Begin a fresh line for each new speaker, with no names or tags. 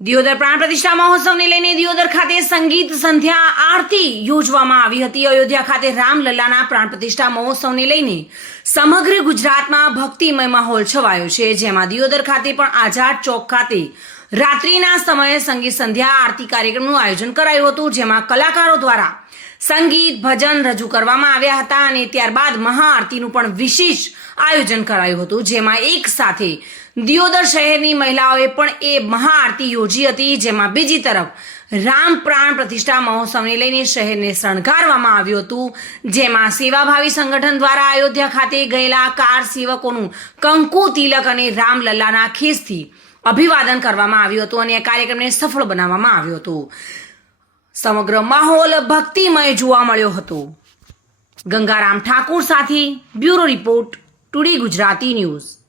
દિયોદર પ્રાણ પ્રતિષ્ઠા મહોત્સવને લઈને દિયોદર ખાતે સંગીત સંધ્યા આરતી યોજવામાં આવી હતી. અયોધ્યા ખાતે રામલલ્લાના પ્રાણ પ્રતિષ્ઠા મહોત્સવને લઈને સમગ્ર ગુજરાતમાં ભક્તિમય માહોલ છવાયો છે. જેમાં દિયોદર ખાતે પણ આઝાદ ચોક ખાતે રાત્રિના સમયે સંગીત સંધ્યા આરતી કાર્યક્રમનું આયોજન કરાયું હતું. જેમાં કલાકારો દ્વારા સંગીત ભજન રજૂ કરવામાં આવ્યા હતા અને ત્યારબાદ મહાઆરતીનું પણ વિશેષ આયોજન કરાયું હતું, જેમાં એક સાથે દિયોદર શહેરની મહિલાઓએ પણ એ મહાઆરતી યોજી હતી, જેમાં બીજી તરફ રામ પ્રાણ પ્રતિષ્ઠા મહોત્સવને લઈને શહેરને શણગારવામાં આવ્યું હતું, જેમાં સેવાભાવી સંગઠન દ્વારા અયોધ્યા ખાતે ગયેલા કાર સેવકોનું કંકુ તિલક અને રામલલ્લાના ખીસથી અભિવાદન કરવામાં આવ્યું હતું અને આ કાર્યક્રમને સફળ બનાવવામાં આવ્યો હતો. સમગ્ર માહોલ ભક્તિમય જોવા મળ્યો હતો. ગંગારામ ઠાકુર સાથે bureau report today Gujarati news.